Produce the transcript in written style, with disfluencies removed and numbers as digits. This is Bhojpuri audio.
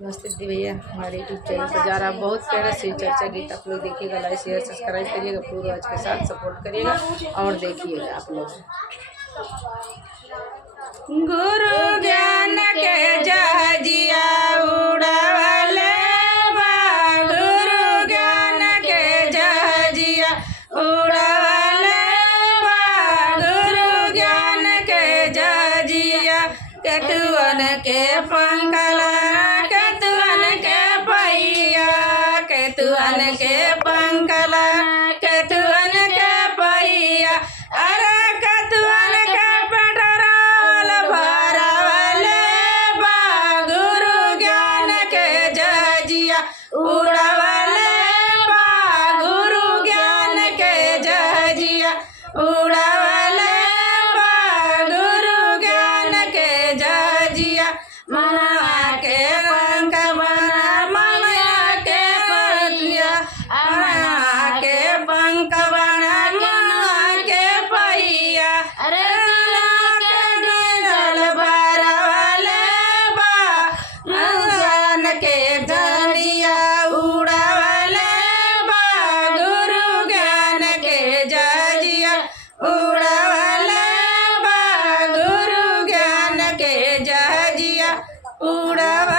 नमस्ते दी भैया, हमारे यूट्यूब चैनल पर जा रहा बहुत प्यारा शिव चर्चा गीत आप लोग देखिएगा, लाइक शेयर सब्सक्राइब करिएगा, पूर्वज के साथ सपोर्ट करिएगा और देखिएगा आप लोग। गुरु ज्ञान के जहाजिया उड़ावले बा, गुरु ज्ञान के जहाजिया उड़ावले बा, गुरु ज्ञान के जहाजिया केतुअन के पंखला केतुअन के पहिया, केतुअन के पंखला केतुअन के पहिया, अरे केतुअन के पेट्रोल भरवले बा, गुरु ज्ञान के जहाजिया उड़ावले बा, गुरु ज्ञान के जहाजिया उड़ावले बा, गुरु ज्ञान के जहाजिया मनवा के पंख बना मनवा के पहिया, मनवा के पंख बना मनवा के पहिया, अरे के डोल भरवले बा, ज्ञान के जहाजिया उड़ावले बा, गुरु ज्ञान के जहाजिया उड़ावले बा, गुरु ज्ञान के जहाजिया उड़ावले